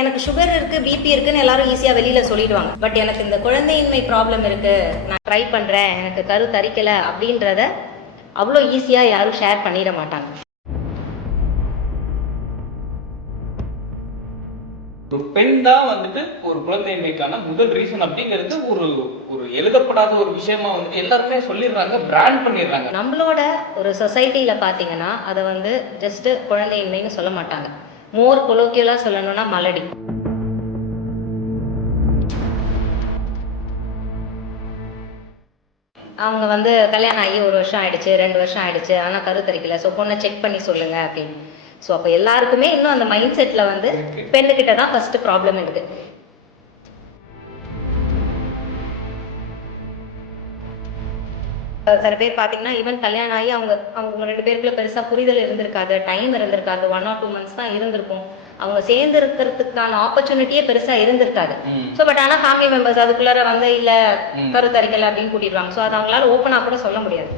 எனக்கு சுகர் இருக்குது, பிபி இருக்குன்னு எல்லாரும் ஈஸியாக வெளியில் சொல்லிடுவாங்க. பட் எனக்கு இந்த குழந்தையின்மை ப்ராப்ளம் இருக்குது, நான் ட்ரை பண்ணுறேன், எனக்கு கரு தரிக்கலை அப்படின்றத அவ்வளோ ஈஸியாக யாரும் ஷேர் பண்ணிட மாட்டாங்க. ஒரு பெண் தான் வந்துட்டு ஒரு குழந்தையின்மைக்கான முதல் ரீசன் அப்படிங்கிறது ஒரு ஒரு எழுதப்படாத ஒரு விஷயமா வந்து எல்லாருமே சொல்லிடுறாங்க, பிராண்ட் பண்ணிடுறாங்க. நம்மளோட ஒரு சொசைட்டியில் பார்த்தீங்கன்னா அதை வந்து ஜஸ்ட் குழந்தையின்மைன்னு சொல்ல மாட்டாங்க. மோர் கொலோக்கியலாக சொல்லணும்னா மலடி. அவங்க வந்து கல்யாணம் ஆகி 1 வருஷம் ஆயிடுச்சு, 2 வருஷம் ஆயிடுச்சு, ஆனால் கருத்தரிக்கல, ஸோ பொண்ணை செக் பண்ணி சொல்லுங்க அப்படின்னு. ஸோ அப்போ எல்லாருக்குமே இன்னும் அந்த மைண்ட் செட்டில் வந்து பெண்ணுக்கிட்ட தான் ஃபர்ஸ்ட் ப்ராப்ளம் இருக்கு. சில பேர் பார்த்தீங்கன்னா ஈவன் கல்யாணம் ஆகி அவங்க 2 பேருக்குள்ள பெருசாக புரிதல் இருந்திருக்காது, டைம் இருந்திருக்காது, 1 or 2 months தான் இருந்திருக்கும். அவங்க சேர்ந்து இருக்கிறதுக்கான ஆப்பர்ச்சுனிட்டியே பெருசாக இருந்திருக்காது. ஸோ பட் ஆனால் ஃபேமிலி மெம்பர்ஸ் அதுக்குள்ளார வந்து இல்லை கருத்தரிக்கலை அப்படின்னு கூட்டிடுவாங்க. ஸோ அது அவங்களால ஓப்பனாக கூட சொல்ல முடியாது.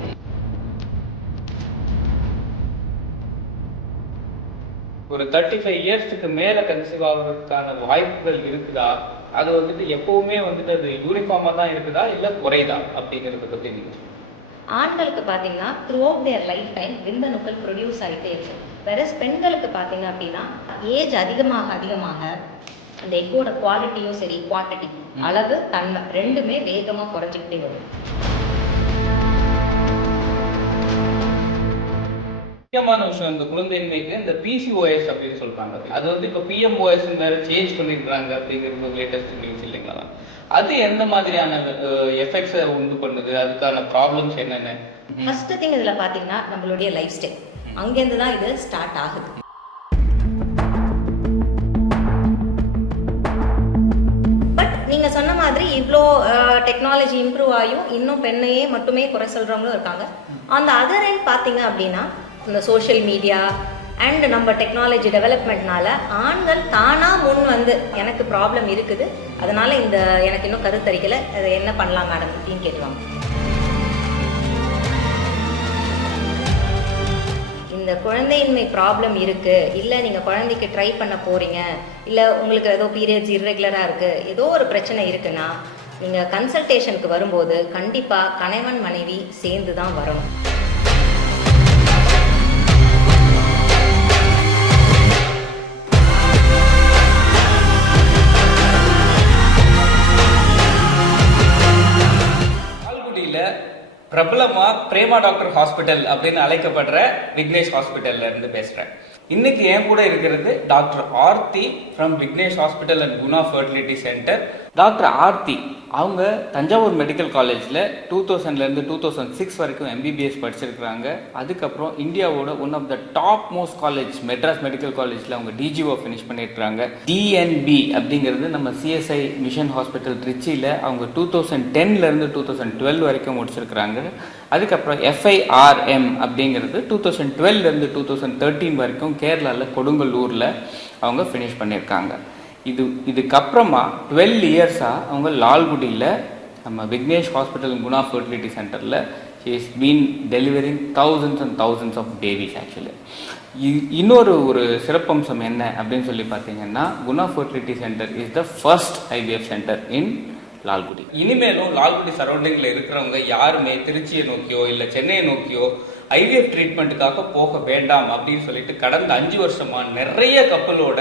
ஒரு 35 இயர்ஸ்க்கு மேல கன்சீவ் ஆகிறதுக்கான வாய்ப்புகள் இருக்குதா? அது வந்துட்டு எப்பவுமே வந்துட்டு அது யூனிஃபார்மா தான் இருக்குதா இல்ல குறைதா அப்படிங்கிறத பத்தி நீங்க ஆண்களுக்கு பார்த்தீங்கன்னா throughout their lifetime விந்தணுக்கள் ப்ரொடியூஸ் ஆகிட்டே இருக்கு. வேறஸ் பெண்களுக்கு பார்த்தீங்க அப்படின்னா ஏஜ் அதிகமாக அந்த எக்கோட குவாலிட்டியும் சரி, குவான்டிட்டி அளவு தன்மை ரெண்டுமே வேகமாக குறைஞ்சிக்கிட்டே வரும். முக்கியமான விஷயம் இந்த குழந்தையின்மைக்கு இந்த PCOS அப்படின்னு சொல்றாங்க. அது வந்து இப்போ PMOS வேற சேஞ்ச் பண்ணிருக்காங்க அப்படிங்கிறது லேட்டஸ்ட் நியூஸ் இல்லைங்களா? அது எந்த மாதிரியான எஃபெக்ட்ஸை உண்டு பண்ணுது, அதுக்கான ப்ராப்ளம்ஸ் என்னென்ன? ஃபர்ஸ்ட் திங் இதுல பாத்தீங்கன்னா நம்மளுடைய லைஃப் ஸ்டைல், அங்கேருந்து தான் இது ஸ்டார்ட் ஆகுது. பட் நீங்க சொன்ன மாதிரி இவ்வளோ டெக்னாலஜி இம்ப்ரூவ் ஆகியும் இன்னும் பெண்ணையே மட்டுமே குறை சொல்றவங்களும் இருக்காங்க. அந்த அதர் எண்ட் பார்த்தீங்க அப்படின்னா இந்த சோஷியல் மீடியா அண்ட் நம்ம டெக்னாலஜி டெவலப்மெண்ட்னால ஆண்கள் தானா முன் வந்து எனக்கு ப்ராப்ளம் இருக்குது, அதனால எனக்கு இன்னும் கருத்தரிக்கலை, அதை என்ன பண்ணலாம் மேடம் அப்படின்னு கேட்டுவாங்க. இந்த குழந்தையின்மை ப்ராப்ளம் இருக்கு, இல்லை நீங்கள் குழந்தைக்கு ட்ரை பண்ண போறீங்க, இல்லை உங்களுக்கு ஏதோ பீரியட்ஸ் இர்ரெகுலராக இருக்கு, ஏதோ ஒரு பிரச்சனை இருக்குன்னா நீங்கள் கன்சல்டேஷனுக்கு வரும்போது கண்டிப்பாக கணவன் மனைவி சேர்ந்து தான் வரணும். பிரபலமா பிரேமா டாக்டர் ஹாஸ்பிட்டல் அப்படின்னு அழைக்கப்படுற விக்னேஷ் ஹாஸ்பிட்டல்ல இருந்து பேசுறேன். இன்னைக்கு என் கூட இருக்கிறது doctor Aarthi from Vignesh hospital and Guna fertility centre. Doctor Aarthi அவங்க தஞ்சாவூர் மெடிக்கல் காலேஜில் 2000லேருந்து 2006 வரைக்கும் MBBS படிச்சிருக்கிறாங்க. அதுக்கப்புறம் இந்தியாவோட one of the top most college Madras medical காலேஜில் அவங்க DGO ஃபினிஷ் பண்ணியிருக்கிறாங்க. DNB அப்படிங்கிறது நம்ம CSI மிஷன் ஹாஸ்பிட்டல் ட்ரிச்சியில் அவங்க 2010லேருந்து 2012 வரைக்கும் முடிச்சிருக்கிறாங்க. அதுக்கப்புறம் FIRM அப்படிங்கிறது 2012லேருந்து 2013 வரைக்கும் கேரளாவில் கொடுங்கல்லூரில் அவங்க ஃபினிஷ் பண்ணியிருக்காங்க. இதுக்கப்புறமா 12 இயர்ஸாக அவங்க லால்குடியில் நம்ம விக்னேஷ் ஹாஸ்பிட்டல் குணா ஃபர்டிலிட்டி சென்டரில் she is been delivering thousands and thousands of babies. Actually இன்னொரு சிறப்பம்சம் என்ன அப்படின்னு சொல்லி பார்த்தீங்கன்னா Guna fertility centre is the first IVF centre in Lalgudi. இனிமேலும் லால்குடி சரௌண்டிங்கில் இருக்கிறவங்க யாருமே திருச்சியை நோக்கியோ இல்லை சென்னையை நோக்கியோ IVF ட்ரீட்மெண்ட்டுக்காக போக வேண்டாம் அப்படின்னு சொல்லிட்டு கடந்த 5 வருஷமா நிறைய கப்பலோட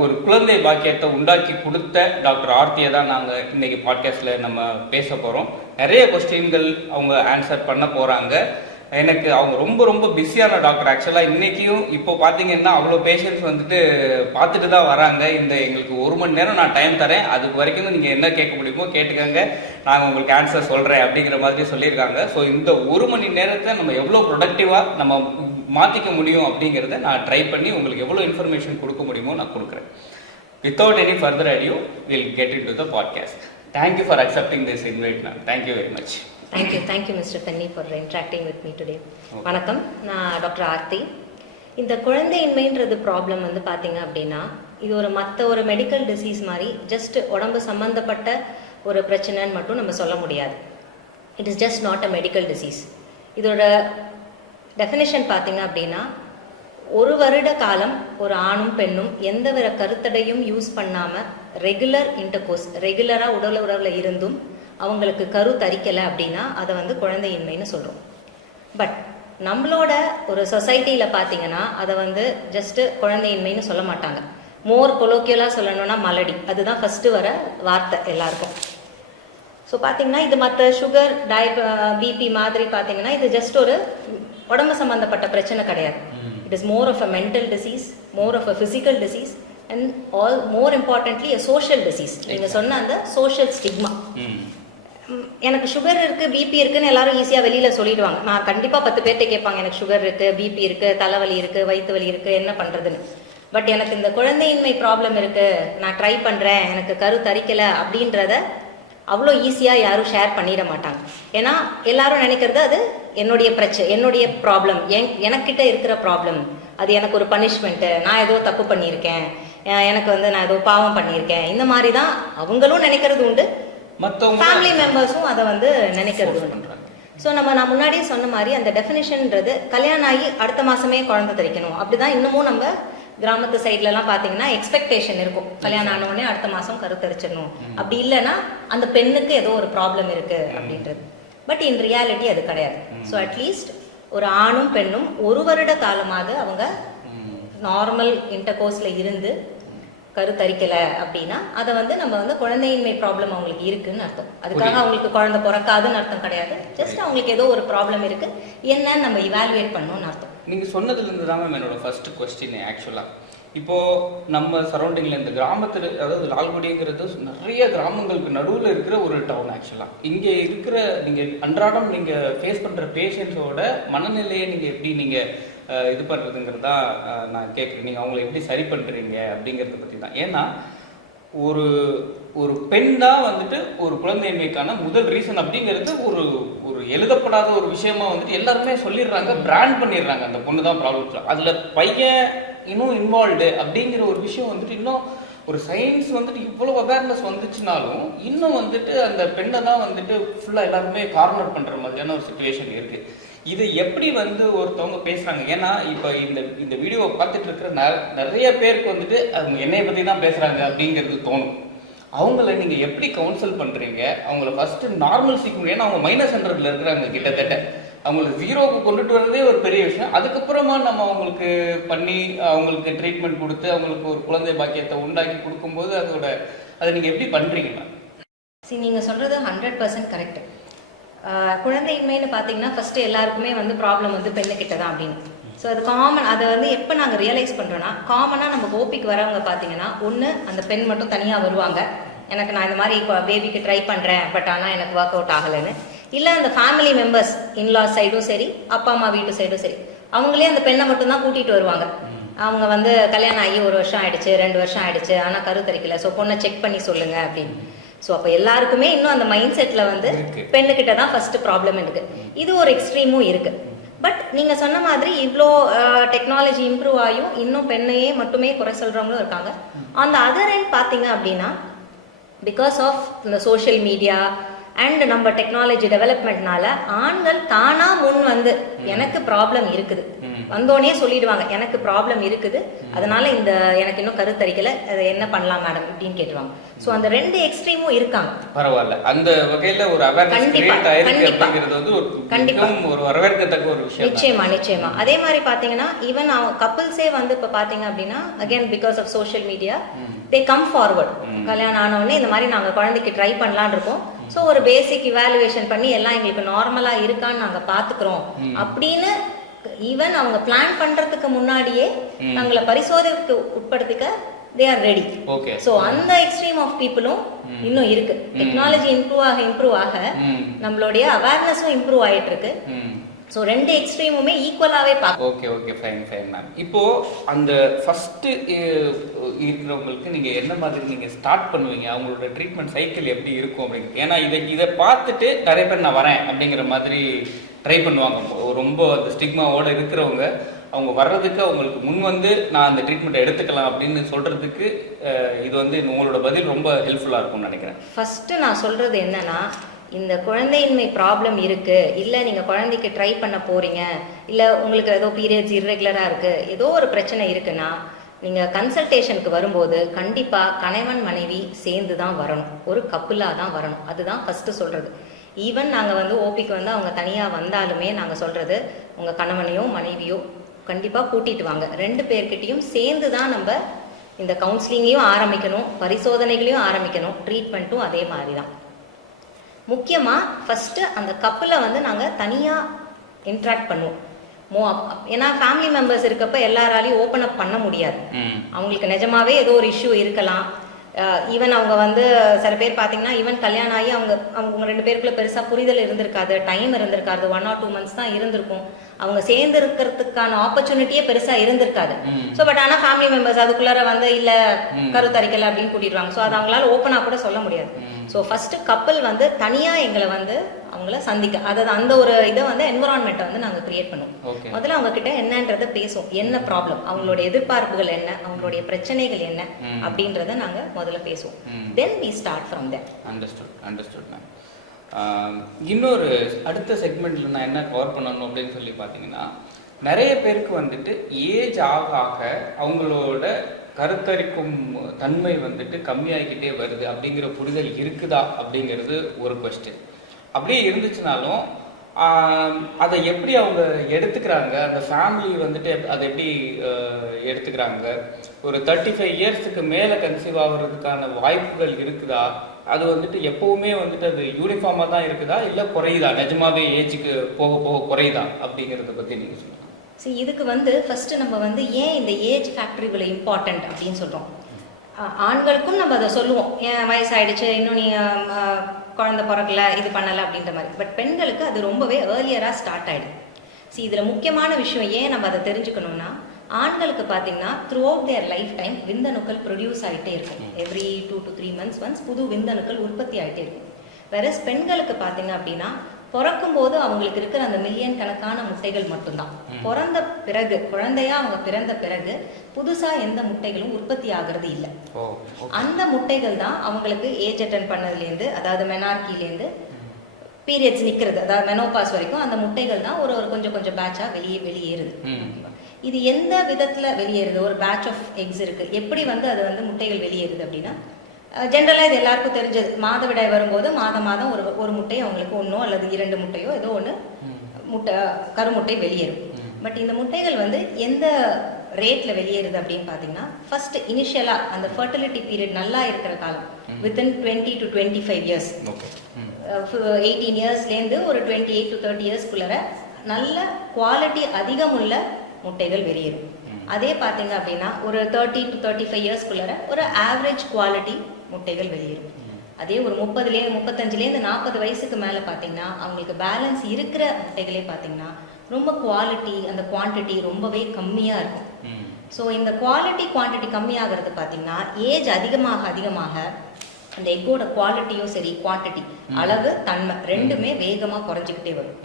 ஒரு குழந்தை பாக்கியத்தை உண்டாக்கி கொடுத்த டாக்டர் ஆர்த்தியை தான் நாங்கள் இன்னைக்கு பாட்காஸ்ட்ல நம்ம பேச போகிறோம். நிறைய கொஸ்டின்கள் அவங்க ஆன்சர் பண்ண போகிறாங்க. எனக்கு அவங்க ரொம்ப ரொம்ப பிஸியான டாக்டர். ஆக்சுவலாக இன்னைக்கும் இப்போ பார்த்தீங்கன்னா அவ்வளோ பேஷண்ட்ஸ் வந்துட்டு பார்த்துட்டு தான் வராங்க. எங்களுக்கு 1 மணி நேரம் நான் டைம் தரேன், அதுக்கு வரைக்கும் நீங்கள் என்ன கேட்க முடியுமோ கேட்டுக்கங்க, நாங்கள் உங்களுக்கு ஆன்சர் சொல்கிறேன் அப்படிங்கிற மாதிரி சொல்லியிருக்காங்க. ஸோ இந்த 1 மணி நேரத்தை நம்ம எவ்வளோ ப்ரொடக்டிவாக நம்ம மாற்றிக்க முடியும் அப்படிங்கிறத நான் ட்ரை பண்ணி உங்களுக்கு எவ்வளோ இன்ஃபர்மேஷன் கொடுக்க முடியுமோ நான் கொடுக்குறேன். Without any further ado will get into the podcast. Thank you for accepting this invite ma'am. Thank you very much. Thank you mister தண்ணி for interacting with me today. வணக்கம், நான் டாக்டர் ஆர்த்தி. இந்த குழந்தையின்மைன்றது ப்ராப்ளம் வந்து பார்த்தீங்க அப்படின்னா இது மற்ற ஒரு மெடிக்கல் டிசீஸ் மாதிரி ஜஸ்ட் உடம்பு சம்மந்தப்பட்ட ஒரு பிரச்சனைன்னு மட்டும் நம்ம சொல்ல முடியாது. It is just not a medical disease. இதோட டெஃபினேஷன் பார்த்தீங்க அப்படின்னா ஒரு வருட காலம் ஒரு ஆணும் பெண்ணும் எந்தவித கருத்தடையும் யூஸ் பண்ணாமல் ரெகுலர் இன்டர்கோர்ஸ் ரெகுலராக உடலில் இருந்தும் அவங்களுக்கு கரு தரிக்கலை அப்படின்னா அதை வந்து குழந்தையின்மைன்னு சொல்கிறோம். பட் நம்மளோட ஒரு சொசைட்டியில் பார்த்தீங்கன்னா அதை வந்து ஜஸ்ட்டு குழந்தையின்மைன்னு சொல்ல மாட்டாங்க. மோர் கொலோக்கியலாக சொல்லணும்னா மலடி, அதுதான் ஃபஸ்ட்டு வர வார்த்தை எல்லாருக்கும். ஸோ பார்த்தீங்கன்னா இது மற்ற சுகர் பிபி மாதிரி பார்த்தீங்கன்னா இது ஜஸ்ட் ஒரு உடம்பு சம்மந்தப்பட்ட பிரச்சனை கிடையாது. It is more of a mental disease, more of a physical disease and all more importantly a social disease. நீங்கள் சொன்ன அந்த சோஷியல் ஸ்டிக்மா. எனக்கு சுகர் இருக்குது பிபி இருக்குன்னு எல்லாரும் ஈஸியாக வெளியில் சொல்லிடுவாங்க. நான் கண்டிப்பாக 10 பேர்கிட்ட கேட்பாங்க, எனக்கு சுகர் இருக்குது, பிபி இருக்குது, தலைவலி இருக்குது, வயிற்று வலி இருக்குது, என்ன பண்ணுறதுன்னு. பட் எனக்கு இந்த குழந்தையின்மை ப்ராப்ளம் இருக்குது, நான் ட்ரை பண்ணுறேன், எனக்கு கரு தரிக்கலை அப்படின்றத அவ்வளோ ஈஸியாக யாரும் ஷேர் பண்ணிட மாட்டாங்க. ஏன்னா எல்லாரும் நினைக்கிறது அது என்னுடைய பிரச்சனை, என்னுடைய ப்ராப்ளம், எனக்கிட்ட இருக்கிற ப்ராப்ளம், அது எனக்கு ஒரு பனிஷ்மெண்ட்டு, நான் ஏதோ தப்பு பண்ணியிருக்கேன், எனக்கு வந்து நான் ஏதோ பாவம் பண்ணியிருக்கேன், இந்த மாதிரி தான் அவங்களும் நினைக்கிறது உண்டு, ஃபேமிலி மெம்பர்ஸும் அதை வந்து நினைக்கிறது உண்டு. ஸோ நான் முன்னாடியே சொன்ன மாதிரி அந்த டெஃபினிஷன்ன்றது கல்யாணம் ஆகி அடுத்த மாதமே குழந்தை தரிக்கணும் அப்படிதான் இன்னமும் நம்ம கிராமத்து சைட்லலாம் பார்த்தீங்கன்னா எக்ஸ்பெக்டேஷன் இருக்கும், கல்யாணம் ஆன உடனே அடுத்த மாதம் கருத்தரிச்சிடணும். அப்படி இல்லைன்னா அந்த பெண்ணுக்கு ஏதோ ஒரு ப்ராப்ளம் இருக்கு அப்படின்றது. பட் இன் ரியாலிட்டி அது கிடையாது. ஸோ அட்லீஸ்ட் ஒரு ஆணும் பெண்ணும் ஒரு வருட காலமாக அவங்க நார்மல் இன்டர்கோர்ஸில் இருந்து கருத்தரிக்கலை அப்படின்னா அதை வந்து நம்ம வந்து குழந்தையின்மை ப்ராப்ளம் அவங்களுக்கு இருக்குன்னு அர்த்தம். அதுக்காக அவங்களுக்கு குழந்தை பிறக்காதுன்னு அர்த்தம் கிடையாது. ஜஸ்ட் அவங்களுக்கு ஏதோ ஒரு ப்ராப்ளம் இருக்கு, என்னன்னு நம்ம இவாலுவேட் பண்ணணும்னு அர்த்தம். நீங்க சொன்னதுலேருந்து தான் மேம் என்னோட ஃபர்ஸ்ட் கொஸ்டின். ஆக்சுவலா இப்போ நம்ம சரௌண்டிங்ல இந்த கிராமத்துல, அதாவது லால்குடிங்கிறது நிறைய கிராமங்களுக்கு நடுவில் இருக்கிற ஒரு டவுன். ஆக்சுவலா இங்க இருக்கிற நீங்க அன்றாடம் நீங்க ஃபேஸ் பண்ற பேஷண்ட்ஸோட மனநிலையை நீங்க எப்படி நீங்க இது பண்ணுறதுங்கிறதா நான் கேட்குறேன். நீங்கள் அவங்கள எப்படி சரி பண்ணுறீங்க அப்படிங்கிறத பற்றி தான். ஏன்னா ஒரு ஒரு பெண் தான் வந்துட்டு ஒரு குழந்தையின்மைக்கான முதல் ரீசன் அப்படிங்கிறது ஒரு ஒரு எழுதப்படாத ஒரு விஷயமா வந்துட்டு எல்லாருமே சொல்லிடுறாங்க, பிராண்ட் பண்ணிடுறாங்க, அந்த பொண்ணு தான் ப்ராப்ளம். அதில் பையன் இன்னும் இன்வால்வ்டு அப்படிங்கிற ஒரு விஷயம் வந்துட்டு இன்னும் ஒரு சயின்ஸ் வந்துட்டு இவ்வளோ அவேர்னஸ் வந்துச்சுனாலும் இன்னும் வந்துட்டு அந்த பெண்ணை தான் வந்துட்டு ஃபுல்லாக எல்லாருமே கார்னர் பண்ணுற மாதிரியான ஒரு சுச்சுவேஷன் இருக்குது. இதை எப்படி வந்து ஒருத்தவங்க பேசுறாங்க? ஏன்னா இப்போ இந்த வீடியோவை பார்த்துட்டு இருக்கிற நிறைய பேருக்கு வந்துட்டு அவங்க என்னைய பற்றி தான் பேசுறாங்க அப்படிங்கிறது தோணும். அவங்கள நீங்க எப்படி கவுன்சில் பண்றீங்க? அவங்கள ஃபர்ஸ்ட் நார்மல் சீக்கணும். ஏன்னா அவங்க மைனஸ் 100ல இருக்கிறாங்க கிட்டத்தட்ட. அவங்களுக்கு 0க்கு கொண்டுட்டு வரதே ஒரு பெரிய விஷயம். அதுக்கப்புறமா நம்ம அவங்களுக்கு பண்ணி அவங்களுக்கு ட்ரீட்மெண்ட் கொடுத்து அவங்களுக்கு ஒரு குழந்தை பாக்கியத்தை உண்டாக்கி கொடுக்கும்போது அதை நீங்க எப்படி பண்றீங்க? நீங்க சொல்றது 100% கரெக்ட். குழந்தையின்மைன்னு பார்த்தீங்கன்னா ஃபஸ்ட்டு எல்லாருக்குமே வந்து ப்ராப்ளம் வந்து பெண்ணுக்கிட்ட தான் அப்படின்னு. ஸோ அது காமன். அதை வந்து எப்போ நாங்கள் ரியலைஸ் பண்ணுறோன்னா, காமனாக நம்ம ஓபிக்கு வரவங்க பார்த்தீங்கன்னா ஒன்று அந்த பெண் மட்டும் தனியாக வருவாங்க, எனக்கு நான் இந்த மாதிரி இப்போ பேபிக்கு ட்ரை பண்ணுறேன் பட் ஆனால் எனக்கு ஒர்க் அவுட் ஆகலைன்னு. இல்லை அந்த ஃபேமிலி மெம்பர்ஸ், இன்லா சைடும் சரி, அப்பா அம்மா வீட்டு சைடும் சரி, அவங்களே அந்த பெண்ணை மட்டும்தான் கூட்டிகிட்டு வருவாங்க. அவங்க வந்து கல்யாணம் ஆகி 1 வருஷம் ஆயிடுச்சு, 2 வருஷம் ஆயிடுச்சு, ஆனால் கருத்தரிக்கல, ஸோ பொண்ணை செக் பண்ணி சொல்லுங்க அப்படின்னு. ஸோ அப்போ எல்லாருக்குமே இன்னும் அந்த மைண்ட் செட்டில் வந்து பெண்ணுக்கிட்ட தான் ஃபர்ஸ்ட் ப்ராப்ளம் இருக்கு. இது ஒரு எக்ஸ்ட்ரீமும் இருக்கு. பட் நீங்கள் சொன்ன மாதிரி இவ்வளோ டெக்னாலஜி இம்ப்ரூவ் ஆகியும் இன்னும் பெண்ணையே மட்டுமே குறை சொல்கிறவங்களும் இருக்காங்க. அந்த அதர் எண்ட் பார்த்தீங்க அப்படின்னா பிகாஸ் ஆஃப் இந்த சோஷியல் மீடியா அண்ட் நம்ம டெக்னாலஜி டெவலப்மெண்ட்னால ஆண்கள் தானா முன் வந்து எனக்கு ப்ராப்ளம் இருக்குது வந்தோடனே சொல்லிடுவாங்க, எனக்கு ப்ராப்ளம் இருக்குது, அதனால எனக்கு இன்னும் கருத்தரிக்கல, அதை என்ன பண்ணலாம் மேடம் அப்படின்னு கேட்டுவாங்க. ஸோ அந்த 2 எக்ஸ்ட்ரீமும் இருக்காங்க. பரவாயில்ல, அந்த வகையில ஒரு அவேர்னஸ் கிரியேட் ஆயிருக்கு அப்படிங்கிறது வந்து கண்டிப்பா ஒரு வரவேற்கத்தக்க ஒரு விஷயம். நிச்சயமா. அதே மாதிரி பாத்தீங்கன்னா ஈவன் கப்பிள்ஸே வந்து இப்ப பாத்தீங்க அப்படின்னா again because of social media they come forward. கல்யாணம் ஆன உடனே இந்த மாதிரி நாங்க குழந்தைக்கு ட்ரை பண்ணலான் இருக்கோம், ஸோ ஒரு பேசிக் இவாலுவேஷன் பண்ணி எல்லாம் எங்களுக்கு நார்மலா இருக்கான்னு நாங்க பாத்துக்கிறோம் அப்படின்னு ஈவன் அவங்க பிளான் பண்றதுக்கு முன்னாடியே நாங்களை பரிசோதனைக்கு உட்படுத்திக்க they are ready. Okay. So அந்த எக்ஸ்ட்ரீம் ஆஃப் பீப்புளும் இன்னும் இருக்கு. டெக்னாலஜி இம்ப்ரூவ் ஆக நம்மளுடைய அவேர்னஸும் இம்ப்ரூவ் ஆயிட்டு இருக்கு. ஸோ 2 எக்ஸ்ட்ரீமுமே ஈக்குவலாகவே பார்க்க. Okay fine ma'am. இப்போ அந்த ஃபர்ஸ்ட் இருக்கிறவங்களுக்கு நீங்க என்ன மாதிரி நீங்க ஸ்டார்ட் பண்ணுவீங்க? அவங்களோட ட்ரீட்மெண்ட் சைக்கிள் எப்படி இருக்கும் அப்படின்னு? ஏன்னா இதை பார்த்துட்டு நிறைய பேர் நான் வரேன் அப்படிங்கிற மாதிரி ட்ரை பண்ணுவாங்க. ரொம்ப அந்த ஸ்டிக்மாவோட இருக்கிறவங்க அவங்க வர்றதுக்கு அவங்களுக்கு முன் வந்து நான் அந்த ட்ரீட்மெண்ட் எடுத்துக்கலாம் அப்படின்னு சொல்றதுக்கு இது வந்து உங்களோட பதில் ரொம்ப ஹெல்ப்ஃபுல்லா இருக்கும்னு நினைக்கிறேன். ஃபர்ஸ்ட் நான் சொல்றது என்னன்னா, இந்த குழந்தையின்மை ப்ராப்ளம் இருக்கு, இல்லை நீங்கள் குழந்தைக்கு ட்ரை பண்ண போறீங்க, இல்லை உங்களுக்கு ஏதோ பீரியட்ஸ் இர்ரெகுலராக இருக்கு, ஏதோ ஒரு பிரச்சனை இருக்குன்னா நீங்கள் கன்சல்டேஷனுக்கு வரும்போது கண்டிப்பாக கணவன் மனைவி சேர்ந்து தான் வரணும், ஒரு கப்புலாக தான் வரணும். அதுதான் ஃபஸ்ட்டு சொல்கிறது. ஈவன் நாங்கள் வந்து ஓபிக்கு வந்து அவங்க தனியாக வந்தாலுமே நாங்கள் சொல்கிறது, உங்கள் கணவனையோ மனைவியோ கண்டிப்பாக கூட்டிகிட்டு வாங்க. 2 பேர்கிட்டையும் சேர்ந்து தான் நம்ம இந்த கவுன்சிலிங்கையும் ஆரம்பிக்கணும், பரிசோதனைகளையும் ஆரம்பிக்கணும், ட்ரீட்மெண்ட்டும் அதே மாதிரி தான். முக்கியமாக ஃபஸ்ட்டு அந்த கப்பில் வந்து நாங்கள் தனியாக இன்ட்ராக்ட் பண்ணுவோம். ஏன்னா ஃபேமிலி மெம்பர்ஸ் இருக்கப்ப எல்லாராலையும் ஓப்பன் அப் பண்ண முடியாது. அவங்களுக்கு நிஜமாவே ஏதோ ஒரு இஷ்யூ இருக்கலாம். ஈவன் அவங்க வந்து சில பேர் பார்த்தீங்கன்னா ஈவன் கல்யாணம் ஆகி அவங்க 2 பேருக்குள்ள பெருசாக புரிதல் இருந்திருக்காது, டைம் இருந்திருக்காது, 1 or 2 months தான் இருந்திருக்கும். அவங்க சேர்ந்து இருக்கிறதுக்கான ஆப்பர்ச்சுனிட்டியே பெருசாக இருந்திருக்காது. ஸோ பட் ஆனால் ஃபேமிலி மெம்பர்ஸ் அதுக்குள்ளார வந்து இல்லை கருத்தரிக்கலை அப்படின்னு கூட்டிடுவாங்க. ஸோ அது அவங்களால ஓப்பனாக கூட சொல்ல முடியாது. ஸோ ஃபஸ்ட்டு கப்பல் வந்து தனியாக எங்களை வந்து அவங்கள சந்திக்க, அதாவது அந்த ஒரு இதை வந்து என்விரான்மெண்ட்டை வந்து நாங்கள் கிரியேட் பண்ணுவோம். முதல்ல அவங்க கிட்ட என்னன்றதை பேசுவோம், என்ன ப்ராப்ளம், அவங்களோட எதிர்பார்ப்புகள் என்ன, அவங்களுடைய பிரச்சனைகள் என்ன அப்படின்றத நாங்கள் முதல்ல பேசுவோம். Then we start from there. Understood ma'am. இன்னொரு அடுத்த செக்மெண்ட்ல நான் என்ன கவர் பண்ணணும் அப்படின்னு சொல்லி பார்த்தீங்கன்னா, நிறைய பேருக்கு வந்துட்டு ஏஜ் ஆக ஆக அவங்களோட கருத்தரிக்கும் தன்மை வந்துட்டு கம்மியாகிக்கிட்டே வருது அப்படிங்கிற புரிதல் இருக்குதா அப்படிங்கிறது ஒரு கொஸ்டின். அப்படியே இருந்துச்சுனாலும் அதை எப்படி அவங்க எடுத்துக்கிறாங்க, அந்த ஃபேமிலி வந்துட்டு அதை எப்படி எடுத்துக்கிறாங்க, ஒரு 35 இயர்ஸுக்கு மேலே கன்சீவ் ஆகுறதுக்கான வாய்ப்புகள் இருக்குதா, அது வந்துட்டு எப்பவுமே வந்துட்டு அது யூனிஃபார்மாக தான் இருக்குதா இல்லை குறையுதா, நிஜமாவே ஏஜுக்கு போக போக குறையுதா அப்படிங்கிறத பற்றி நீங்கள் சொல்லுங்கள். சரி, இதுக்கு வந்து ஃபஸ்ட்டு நம்ம வந்து ஏன் இந்த ஏஜ் ஃபேக்டர் இவ்வளோ இம்பார்ட்டண்ட் அப்படின்னு சொல்கிறோம். ஆண்களுக்கும் நம்ம அதை சொல்லுவோம், ஏன் வயசாயிடுச்சு, இன்னும் நீ குழந்தை பிறக்கல, இது பண்ணலை அப்படின்ற மாதிரி. பட் பெண்களுக்கு அது ரொம்பவே ஏர்லியராக ஸ்டார்ட் ஆகிடுது. சரி, இதில் முக்கியமான விஷயம் ஏன் நம்ம அதை தெரிஞ்சுக்கணும்னா, ஆண்களுக்கு பார்த்தீங்கன்னா throughout their lifetime விந்தணுக்கள் ப்ரொடியூஸ் ஆகிட்டே இருக்கும். எவ்ரி 2 to 3 months ஒன்ஸ் புது விந்தணுக்கள் உற்பத்தி ஆகிட்டே இருக்கும். வேற பெண்களுக்கு பார்த்தீங்க அப்படின்னா பிறக்கும் போது அவங்களுக்கு இருக்கிற அந்த மில்லியன் கணக்கான முட்டைகள் மட்டும்தான். பிறந்த பிறகு குழந்தையா அவங்க பிறந்த பிறகு புதுசா எந்த முட்டைகளும் உற்பத்தி ஆகிறது இல்லை. அந்த முட்டைகள் தான் அவங்களுக்கு ஏஜ் அட்டன் பண்ணதுலேருந்து, அதாவது மெனார்கிலேருந்து பீரியட்ஸ் நிற்கிறது, அதாவது மெனோபாஸ் வரைக்கும் அந்த முட்டைகள் தான் ஒரு கொஞ்சம் கொஞ்சம் பேட்சா வெளியேறுது. இது எந்த விதத்துல வெளியேறுது, ஒரு பேட்ச் ஆஃப் எக்ஸ் இருக்கு, எப்படி வந்து அது வந்து முட்டைகள் வெளியேறுது அப்படின்னா, ஜென்ரலாக இது எல்லாருக்கும் தெரிஞ்சது, மாதவிடாய் வரும்போது மாதம் ஒரு முட்டை அவங்களுக்கு 1 அல்லது 2 முட்டையோ ஏதோ ஒன்று கருமுட்டை வெளியேறும். பட் இந்த முட்டைகள் வந்து எந்த ரேட்ல வெளியேறுது அப்படின்னு பார்த்தீங்கன்னா, ஃபர்ஸ்ட் இனிஷியலா அந்த ஃபர்டிலிட்டி பீரியட் நல்லா இருக்கிற காலம், வித்தின் 20 to 25 years, 18 இயர்ஸ்லேருந்து ஒரு 28 to 30 இயர்ஸ்க்குள்ளே நல்ல குவாலிட்டி அதிகமுள்ள முட்டைகள் வெளியேறும். அதே பார்த்தீங்க அப்படின்னா ஒரு 30 to 35 இயர்ஸ்க்குள்ளே ஒரு ஆவரேஜ் குவாலிட்டி முட்டைகள் வெளியேறும். அதே ஒரு 35லேருந்து 40 வயசுக்கு மேலே பார்த்தீங்கன்னா அவங்களுக்கு பேலன்ஸ் இருக்கிற முட்டைகளே பார்த்தீங்கன்னா ரொம்ப குவாலிட்டி, அந்த குவான்டிட்டி ரொம்பவே கம்மியாக இருக்கும். ஸோ இந்த குவான்டிட்டி கம்மியாகிறது பார்த்தீங்கன்னா ஏஜ் அதிகமாக அந்த எக்கோட குவாலிட்டியும் சரி, குவான்டிட்டி அளவு தன்மை ரெண்டுமே வேகமாக குறைஞ்சிக்கிட்டே வரும்.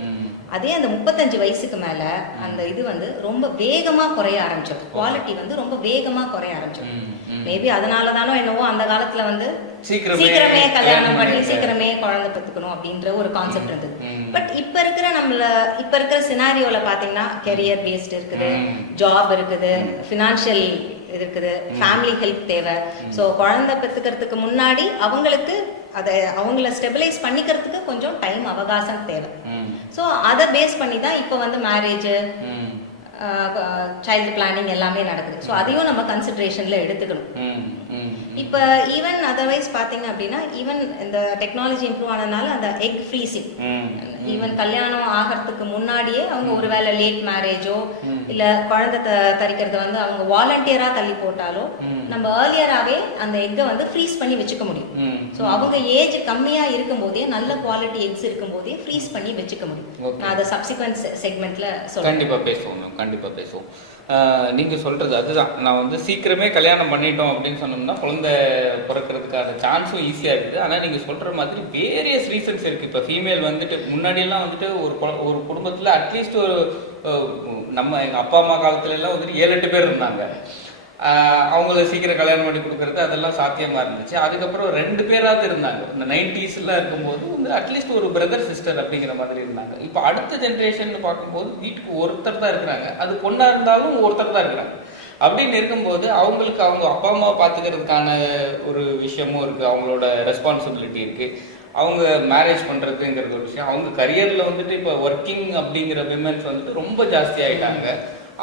அதே அந்த 35 வயசுக்கு மேல அந்த இது வந்து ரொம்ப வேகமா குறைய ஆரம்பிச்சிடும், குவாலிட்டி வந்து ரொம்ப வேகமா குறைய ஆரம்பிச்சிடும். மேபி அதனாலதானோ என்னவோ அந்த காலத்துல வந்து சீக்கிரமே கல்யாணம் பண்ணி சீக்கிரமே குழந்தை பெற்றுக்கணும் அப்படின்ற ஒரு கான்செப்ட் இருந்தது. பட் இப்ப இருக்கிற சினாரியோல பாத்தீங்கன்னா கெரியர் பேஸ்ட் இருக்குது, ஜாப் இருக்குது, ஃபினான்ஷியல் இருக்குது, ஃபேமிலி ஹெல்ப் தேவை. ஸோ குழந்தை பெற்றுக்கிறதுக்கு முன்னாடி அவங்கள ஸ்டெபிலைஸ் பண்ணிக்கிறதுக்கு கொஞ்சம் டைம் அவகாசம் தேவை. ஸோ அதை பேஸ் பண்ணி தான் இப்போ வந்து மேரேஜ், சைல்டு பிளானிங் எல்லாமே நடக்குது. ஸோ அதையும் நம்ம கன்சிடரேஷன்ல எடுத்துக்கணும். இப்போ ஈவன் அதர்வைஸ் பார்த்தீங்க அப்படின்னா, ஈவன் இந்த டெக்னாலஜி இம்ப்ரூவ் ஆனதுனால அந்த எக் ஃப்ரீசிங், ஈவன் கல்யாணம் ஆகிறதுக்கு முன்னாடியே அவங்க ஒருவேளை லேட் மேரேஜோ இல்ல குழந்தை தரிக்கிறத வந்து அவங்க வாலண்டியரா தள்ளி போட்டாலோ நம்ம ஏர்லியராகவே அந்த எக்கை வந்து ஃப்ரீஸ் பண்ணி வச்சுக்க முடியும். ஸோ அவங்க ஏஜ் கம்மியா இருக்கும் போதே நல்ல குவாலிட்டி எக்ஸ் இருக்கும் போதே ஃப்ரீஸ் பண்ணி வச்சுக்க முடியும். நான் அதை சப்சிக்வெண்ட் செக்மெண்ட்ல சொல்றேன். கண்டிப்பா பேசுவோம். நீங்க சொல்றது அதுதான், நான் வந்து சீக்கிரமே கல்யாணம் பண்ணிட்டோம் அப்படின்னு சொன்னோம்னா குழந்தை பிறக்கிறதுக்கான சான்ஸும் ஈஸியா இருக்குது. ஆனா நீங்க சொல்ற மாதிரி வேரியஸ் ரீசன்ஸ் இருக்கு. இப்போ ஃபீமேல் வந்துட்டு முன்னாடியெல்லாம் வந்துட்டு ஒரு குடும்பத்துல அட்லீஸ்ட் ஒரு நம்ம எங்க அப்பா அம்மா காலத்துல எல்லாம் வந்துட்டு 7-8 பேர் இருந்தாங்க. அவங்கள சீக்கிரம் கல்யாணம் பண்ணி கொடுக்கறது அதெல்லாம் சாத்தியமா இருந்துச்சு. அதுக்கப்புறம் 2 பேராவது இருந்தாங்க. இந்த 90s இருக்கும்போது வந்து அட்லீஸ்ட் ஒரு பிரதர் சிஸ்டர் அப்படிங்கிற மாதிரி இருந்தாங்க. இப்போ அடுத்த ஜென்ரேஷன் பார்க்கும்போது வீட்டுக்கு ஒருத்தர் தான் இருக்கிறாங்க. அது பொண்ணா இருந்தாலும் ஒருத்தர் தான் இருக்கிறாங்க. அப்படின்னு இருக்கும்போது அவங்களுக்கு அவங்க அப்பா அம்மா பார்த்துக்கிறதுக்கான ஒரு விஷயமும் இருக்கு, அவங்களோட ரெஸ்பான்சிபிலிட்டி இருக்கு. அவங்க மேரேஜ் பண்றதுங்கிறது ஒரு விஷயம். அவங்க கரியர்ல வந்துட்டு இப்போ ஒர்க்கிங் அப்படிங்கிற விமென்ஸ் வந்துட்டு ரொம்ப ஜாஸ்தி ஆயிட்டாங்க.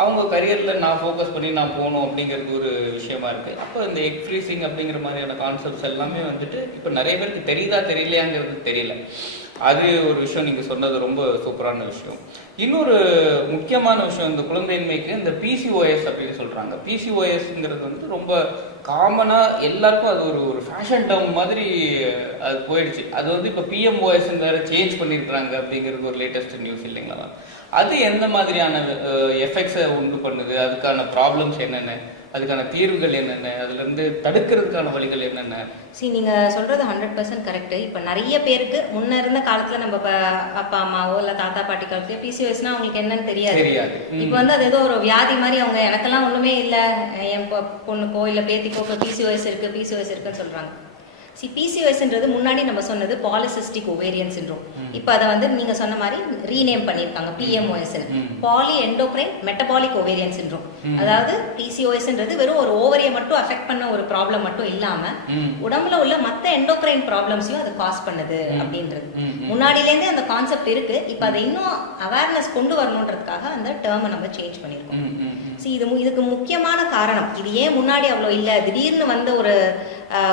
அவங்க கரியர்ல நான் ஃபோக்கஸ் பண்ணி நான் போகணும் அப்படிங்கிறது ஒரு விஷயமா இருக்கு. அப்போ இந்த எக் ஃப்ரீசிங் அப்படிங்கிற மாதிரியான கான்செப்ட்ஸ் எல்லாமே வந்துட்டு இப்போ நிறைய பேருக்கு தெரியுதா தெரியலையாங்கிறது தெரியல. அது ஒரு விஷயம் நீங்க சொன்னது ரொம்ப சூப்பரான விஷயம். இன்னொரு முக்கியமான விஷயம் இந்த குழந்தையின்மைக்கு இந்த பிசிஓஎஸ் அப்படின்னு சொல்றாங்க. பிசிஓஎஸ்ங்கிறது வந்து ரொம்ப காமனா எல்லாருக்கும் அது ஒரு ஃபேஷன் டேர்ம் மாதிரி அது போயிடுச்சு. அது வந்து இப்போ பிஎம்ஓஎஸ் வேற சேஞ்ச் பண்ணிருக்காங்க அப்படிங்கிறது ஒரு லேட்டஸ்ட் நியூஸ் இல்லைங்களா? அது எந்த மாதிரியான எஃபெக்ட்ஸை உண்டு பண்ணுது, அதுக்கான ப்ராப்ளம்ஸ் என்னென்ன, அதுக்கான தீர்வுகள் என்னென்ன, அதுல இருந்து தடுக்கிறதுக்கான வழிகள் என்னென்ன? நீங்க சொல்றது 100% கரெக்ட். இப்ப நிறைய பேருக்கு முன்ன இருந்த காலத்துல நம்ம அப்பா அம்மாவோ இல்ல தாத்தா பாட்டி காலத்துல பிசிஓஎஸ்னா அவங்களுக்கு என்னன்னு தெரியாது. இப்ப வந்து அது ஏதோ ஒரு வியாதி மாதிரி அவங்க எனக்கெல்லாம் ஒண்ணுமே இல்ல, என் பொண்ணுக்கோ இல்ல பேத்திக்கோ பிசிஓஎஸ் இருக்குன்னு சொல்றாங்க. பிசிஓஎஸ்ன்றது முன்னாடி நம்ம சொன்னது பாலிசிஸ்டிக் ஓவேரியன் சிண்ட்ரோம். இப்போ அதை வந்து நீங்க சொன்ன மாதிரி ரீநேம் பண்ணியிருக்காங்க PMOS, poly endocrine metabolic ovarian syndrome. அதாவது பிசிஓஎஸ்ன்றது வெறும் ஒரு ஓவரியை மட்டும் அஃபெக்ட் பண்ண ஒரு ப்ராப்ளம் மட்டும் இல்லாம உடம்புல உள்ள மற்ற எண்டோக்ரைன் ப்ராப்ளம்ஸையும் அது காஸ் பண்ணுது அப்படின்றது முன்னாடியிலேருந்தே அந்த கான்செப்ட் இருக்கு. இப்போ அதை இன்னும் அவேர்னஸ் கொண்டு வரணுன்றதுக்காக அந்த டேர்மை நம்ம சேஞ்ச் பண்ணியிருக்கோம். இதுக்கு முக்கியமான காரணம் இது ஏன் முன்னாடி அவ்வளோ இல்லை, திடீர்னு வந்த ஒரு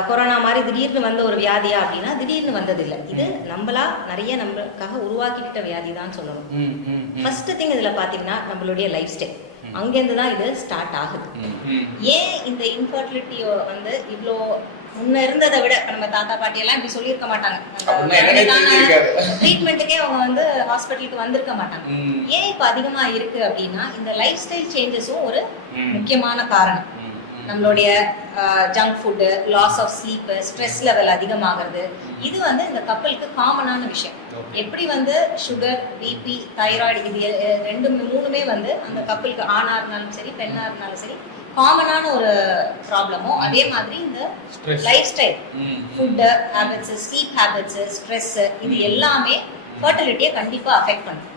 கொரோனா மாதிரி திடீர்னு வந்த ஒரு வியாதியா அப்படின்னா திடீர்னு வந்தது இல்லை. இது நம்மளா நிறைய நம்மளுக்காக உருவாக்கிக்கிட்ட வியாதி தான் சொல்லணும். ஃபர்ஸ்ட் திங் இதுல பாத்தீங்கன்னா நம்மளுடைய லைஃப் ஸ்டைல், அங்கேருந்து தான் இது ஸ்டார்ட் ஆகுது. ஏன் இந்த இன்ஃபர்டிலிட்டியோ வந்து இவ்வளோ முன்ன இருந்ததை விட நம்ம தாத்தா பாட்டி எல்லாம் இப்படி சொல்லியிருக்க மாட்டாங்க, ட்ரீட்மெண்ட்டுக்கே அவங்க வந்து ஹாஸ்பிட்டலுக்கு வந்திருக்க மாட்டாங்க. ஏன் இப்ப அதிகமா இருக்கு அப்படின்னா இந்த லைஃப் ஸ்டைல் சேஞ்சஸும் ஒரு முக்கியமான காரணம். நம்மளுடைய junk food, loss of sleep, stress level அதிகமாகிறது, இது வந்து இந்த கப்பலுக்கு காமனான விஷயம். எப்படி வந்து சுகர், பிபி, தைராய்டு இது மூணுமே வந்து அந்த கப்பலுக்கு ஆணா இருந்தாலும் சரி பெண்ணா இருந்தாலும் சரி காமனான ஒரு ப்ராப்ளமோ, அதே மாதிரி இந்த life style, food habits, sleep habits, stress இது எல்லாமே ஃபர்டிலிட்டியை கண்டிப்பா அஃபெக்ட் பண்ணும்.